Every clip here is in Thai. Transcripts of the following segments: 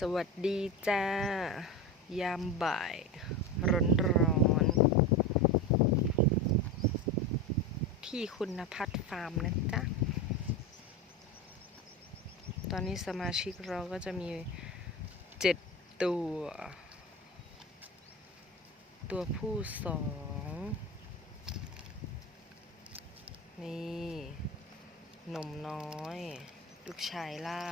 สวัสดีจ้า ยามบ่าย ร้อนร้อนๆที่คุณพัฒน์ฟาร์มนะจ๊ะ ตอนนี้สมาชิกเราก็จะมีเจ็ดตัว ตัวผู้สอง นี่ หนมน้อย ลูกชายล่า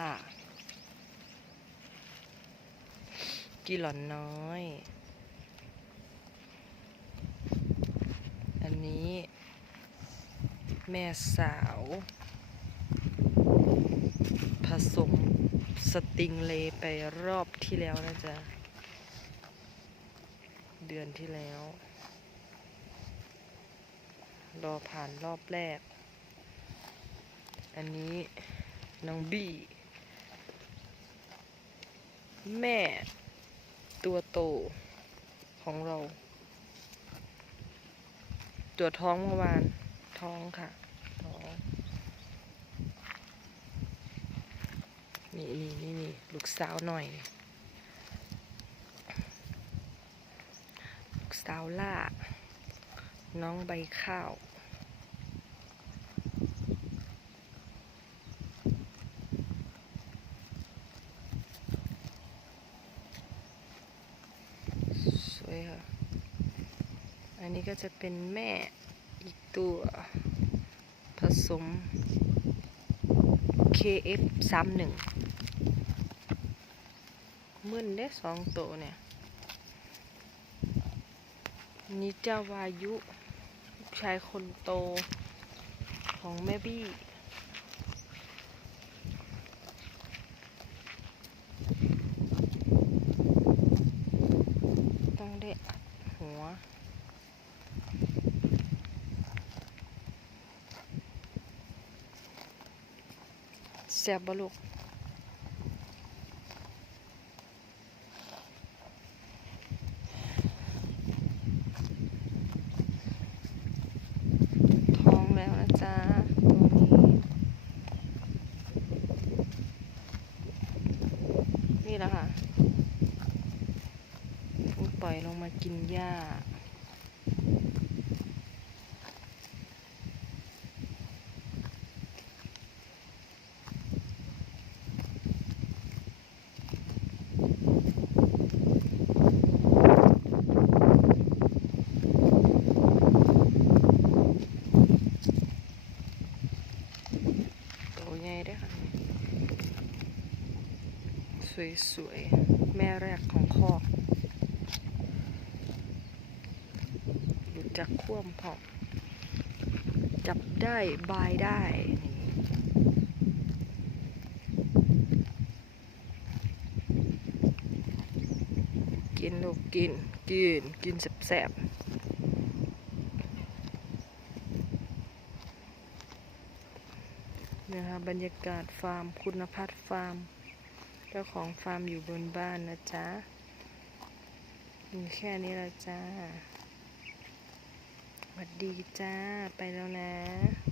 กิหลอนน้อย อันนี้ แม่สาว ผสมสติงเลไปรอบที่แล้วนะจ๊ะ เดือนที่แล้ว รอผ่านรอบแรก อันนี้น้องบี้แม่ ตัวโตของเรา ตัวท้องเมื่อวานท้องค่ะ ท้อง นี่นี่นี่นี่ลูกสาวหน่อย ลูกสาวล่า น้องใบข้าว สวยค่ะ อั นนี้ก็จะเป็นแม่อีกตัวผสม KF 3 1มึนได้สองตัวเนี่ยนนี่เจ้าวายุ ลูกชายคนโตของแม่บี้ ต้องได้อัดหัว แซ่บบ่ลูกท้องแล้วนะจ๊ะตัวนี้นี่แหละค่ะปล่อยลงมากินหญ้า ญ่เด้วยค่ะ สวยๆ แม่แรกของคอกรู้จักคว่ำพอจับได้บายได้กินลูกกิน กิน กินแสบๆ นะคะบรรยากาศฟาร์มคุณพัฒน์ฟาร์ม เจ้าของฟาร์มอยู่บนบ้านนะจ๊ะมีแค่นี้ละจ้าสวัสดีจ้า ไปแล้วนะ